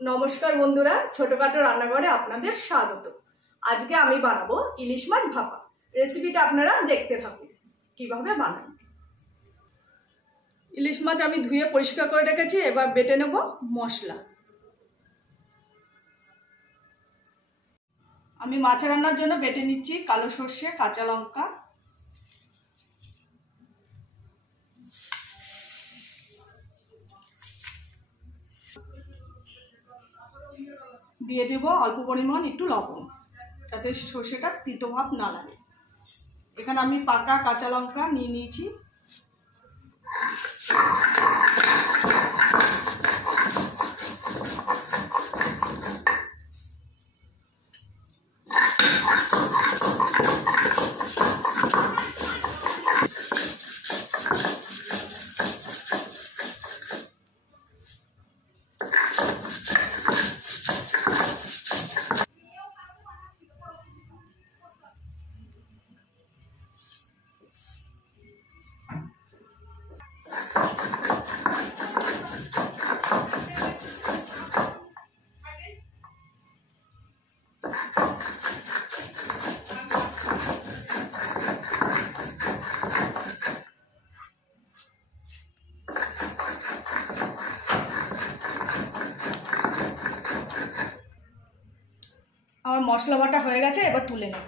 নমস্কার বন্ধুরা, ছোটখাটো রান্নাঘরে আপনাদের স্বাগত। আজকে আমি বানাবো ইলিশ মাছ ভাপা। রেসিপিটা আপনারা দেখতে থাকুন কিভাবে বানাই। ইলিশ মাছ আমি ধুয়ে পরিষ্কার করে রেখেছি, এবার বেটে নেব মশলা। আমি মাছ রান্নার জন্য বেটে নিচ্ছি কালো সর্ষে, কাঁচা লঙ্কা, দিয়ে দেব অল্প পরিমাণ একটু লবণ, যাতে সর্ষেটা তিতো ভাব না লাগে। এখানে আমি পাকা কাঁচা লঙ্কা নিয়ে নিয়েছি। আমার মশলা বাটা হয়ে গেছে, এবার তুলে নেব।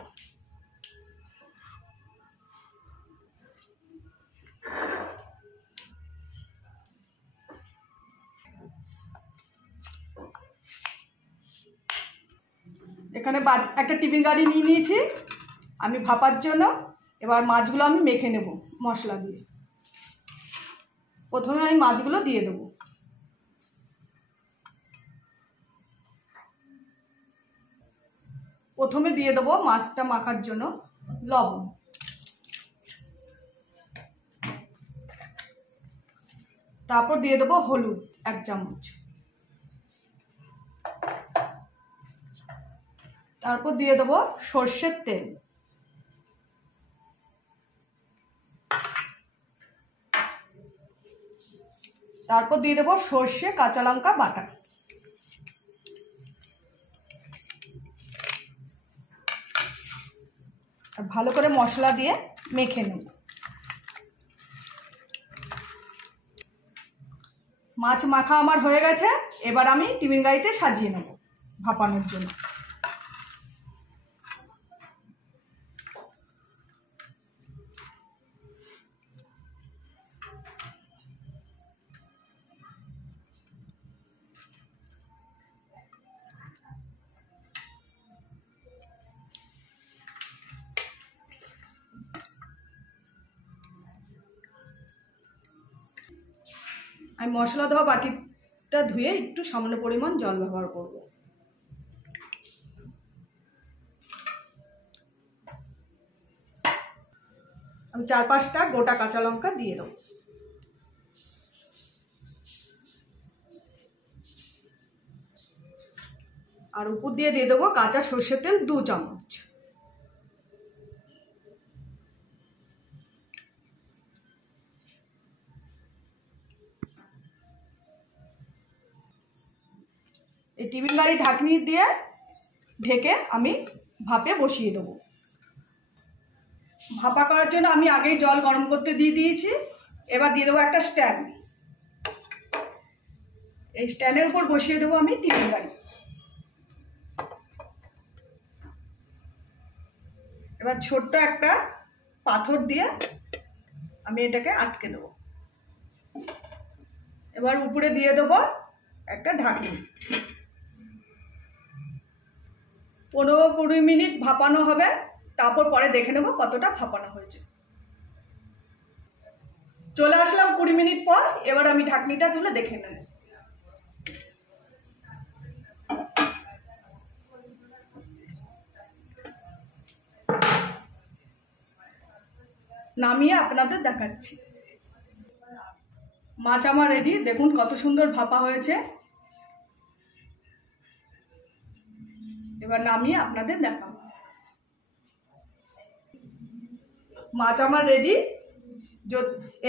এখানে একটা টিফিন গাড়ি নিয়ে নিয়েছি আমি ভাপার জন্য। এবার মাছগুলো আমি মেখে নেব মশলা দিয়ে। প্রথমে আমি মাছগুলো দিয়ে দেবো। প্রথমে দিয়ে দেবো মাছটা মাখার জন্য লবণ, তারপর দিয়ে দেবো হলুদ 1 চামচ, তারপর দিয়ে দেবো সর্ষের তেল, তারপর দিয়ে দেবো সর্ষে কাঁচা লঙ্কা বাটা। ভালো করে মশলা দিয়ে মেখে নেব। মাছ মাখা আমার হয়ে গেছে, এবার আমি টিফিন গাড়িতে সাজিয়ে নেব ভাপানোর জন্য। আমি মশলা দেওয়া বাটিটা ধুয়ে একটু সামান্য পরিমাণ জল ব্যবহার করব। আমি 4-5টা গোটা কাঁচা লঙ্কা দিয়ে দেবো। আর উপর দিয়ে দেবো কাঁচা সর্ষের তেল 2 চামচ। এই টিফিন গাড়ি ঢাকনি দিয়ে ঢেকে আমি ভাপে বসিয়ে দেবো। ভাপা করার জন্য আমি আগেই জল গরম করতে দিয়ে দিয়েছি। এবার দিয়ে দেবো একটা স্ট্যান্ড। এই স্ট্যান্ডের উপর বসিয়ে দেবো আমি টিফিন গাড়ি। এবার ছোট্ট একটা পাথর দিয়ে আমি এটাকে আটকে দেবো। এবার উপরে দিয়ে দেবো একটা ঢাকনি। 15-20 মিনিট ভাপানো হবে, তারপর পরে দেখে নেব কতটা ভাপানো হয়েছে। চলে আসলাম 20 মিনিট পর। এবার আমি ঢাকনিটা তুলে দেখে নেব। নামিয়ে আপনাদের দেখাচ্ছি। মাছ আমার রেডি, দেখুন কত সুন্দর ভাপা হয়েছে। এবার নামিয়ে আপনাদের দেখাবো। মাছ আমার রেডি।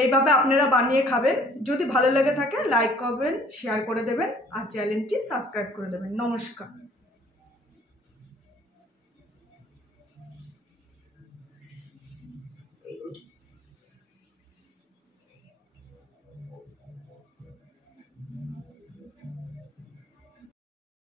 এইভাবে আপনারা বানিয়ে খাবেন। যদি ভালো লেগে থাকে লাইক করবেন, শেয়ার করে দেবেন আর চ্যানেলটি সাবস্ক্রাইব করে দেবেন। নমস্কার।